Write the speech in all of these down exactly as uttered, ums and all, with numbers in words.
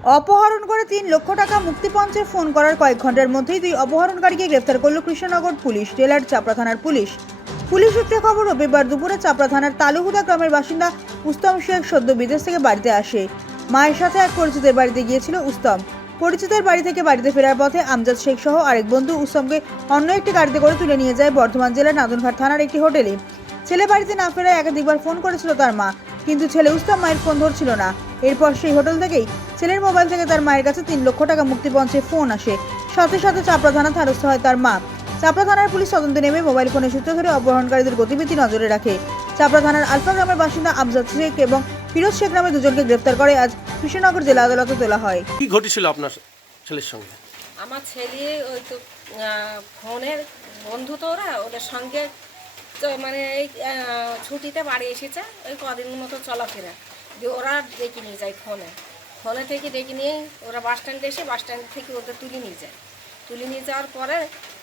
অপহরণ করে তিন লক্ষ টাকা মুক্তিপঞ্চের ফোন করার কয়েক ঘন্টার মধ্যেই দুই অপহরণকারীকে গ্রেফতার করল কৃষ্ণনগর পুলিশ জেলার চাপড়া থানার পুলিশ। পুলিশ সূত্রে খবর, রবিবার দুপুরে চাপড়া থানার তালুহুদা গ্রামের বাসিন্দা উস্তম শেখ সদ্য বিদেশ থেকে বাড়িতে আসে। মায়ের সাথে এক পরিচিতের বাড়িতে গিয়েছিল উস্তম। পরিচিতের বাড়ি থেকে বাড়িতে ফেরার পথে আমজাদ শেখ সহ আরেক বন্ধু উস্তমকে অন্য একটি গাড়িতে করে তুলে নিয়ে যায় বর্ধমান জেলার নাদনঘাট থানার একটি হোটেলে। ছেলে বাড়িতে না ফেরায় একাধিকবার ফোন করেছিল তার মা, কিন্তু ছেলে উস্তম মায়ের ফোন ধরছিল না। এরপর সেই হোটেল থেকেই ছেলের মোবাইল থেকে তার মায়ের কাছে তিন লক্ষ টাকা মুক্তিপঞ্চে ফোন আসে। সাথে সাথে চাপড়া থানা দ্বারস্থ হয় তার মা। চাপড়া থানার পুলিশ তদন্তে নেমে মোবাইল ফোনের সূত্র ধরে অপহরণকারীদের গতিবিধি নজরে রাখে। চাপড়া থানার আলফা গ্রামের বাসিন্দা আমজাদ শেখ এবং ফিরোজ শেখ নামে দুজনকে গ্রেফতার করে আজ কৃষ্ণনগর জেলা আদালতে তোলা হয়। কি ঘটেছিল আপনার ছেলের সঙ্গে? আমার ছেলে ওই তো ফোনের বন্ধু, তো ওরা ওদের সঙ্গে তো মানে এই ছুটিতে বাড়ি এসেছে, ওই কদিন মতো চলাফেরা দিয়ে ওরা ডেকে নিয়ে যায় ফোনে ফোনে থেকে ডেকে নিয়ে ওরা বাস স্ট্যান্ডে এসে বাস স্ট্যান্ড থেকে ওদের তুলে নিয়ে যায়। তুলে নিয়ে যাওয়ার পরে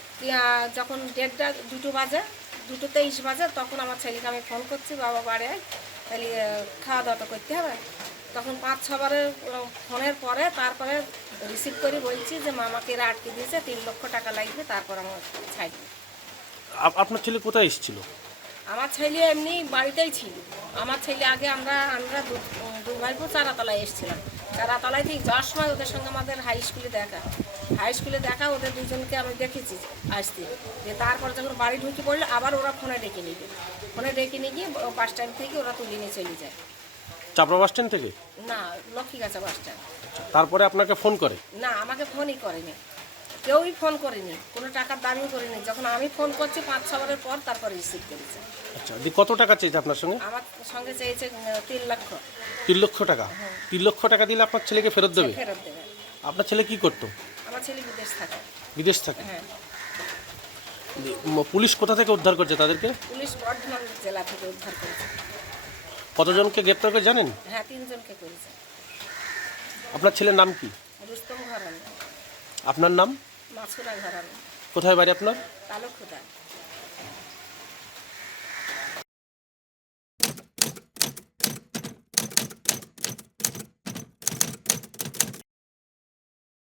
যখন দেড়টা দুটো বাজে দুটো তেইশ বাজে তখন আমার ছেলেকে আমি ফোন করছি, বাবা বাড়ি আয়, তাহলে খাওয়া দাওয়া তো করতে হবে। তখন পাঁচ ছবারের ফোনের পরে তারপরে রিসিভ করে বলছি যে মামাকে এরা আটকে দিয়েছে, তিন লক্ষ টাকা লাগবে, তারপর আমার ছাড়বে। আপনার ছেলে কোথায় এসেছিল? আমার ছেলে এমনি বাড়িতেই ছিল। আমার ছেলে আগে আমরা আমরা দু ভাইপো চারাতলায় এসেছিলাম। চারাতলায় থেকে যাওয়ার সময় ওদের সঙ্গে আমাদের হাই স্কুলে দেখা হাই স্কুলে দেখা ওদের দুজনকে আমি দেখেছি আসতে। যে তারপর যখন বাড়ি ঢুকে পড়লে আবার ওরা ফোনে ডেকে নিয়ে গিয়ে ফোনে ডেকে নিয়ে গিয়ে বাস স্ট্যান্ড থেকে ওরা তুলে নিয়ে চলে যায়। চাপড়া বাস স্ট্যান্ড থেকে? না, লক্ষ্মীগাছা বাস স্ট্যান্ড। তারপরে আপনাকে ফোন করে? না, আমাকে ফোনই করেনি, কেউই ফোন করেনি, কোনো টাকার দাবিও করেনি। যখন আমি ফোন করছি পাঁচ ছবারের পর তারপরে রিসিভ করেছে। আচ্ছা, দি কত টাকা চেয়েছে আপনার সঙ্গে? আমার সঙ্গে চেয়েছে তিন লক্ষ। তিন লক্ষ টাকা? তিন লক্ষ টাকা দিলে আপনার ছেলেকে ফেরত দেবে? ফেরত দেবে। আপনার ছেলে কি করতো? আমার ছেলে বিদেশ থাকে। বিদেশ থাকে? হ্যাঁ। পুলিশ কোথা থেকে উদ্ধার করছে তাদেরকে? পুলিশ বর্ধমান জেলা থেকে উদ্ধার করেছে। কতজনকে গ্রেপ্তার করে জানেন? হ্যাঁ, তিনজনকে করেছে। আপনার ছেলের নাম কি? রুস্তম ঘরামি। আপনার নাম? মাছুরা ঘরামি। কোথায় বাড়ি আপনার? তালুকহুদা।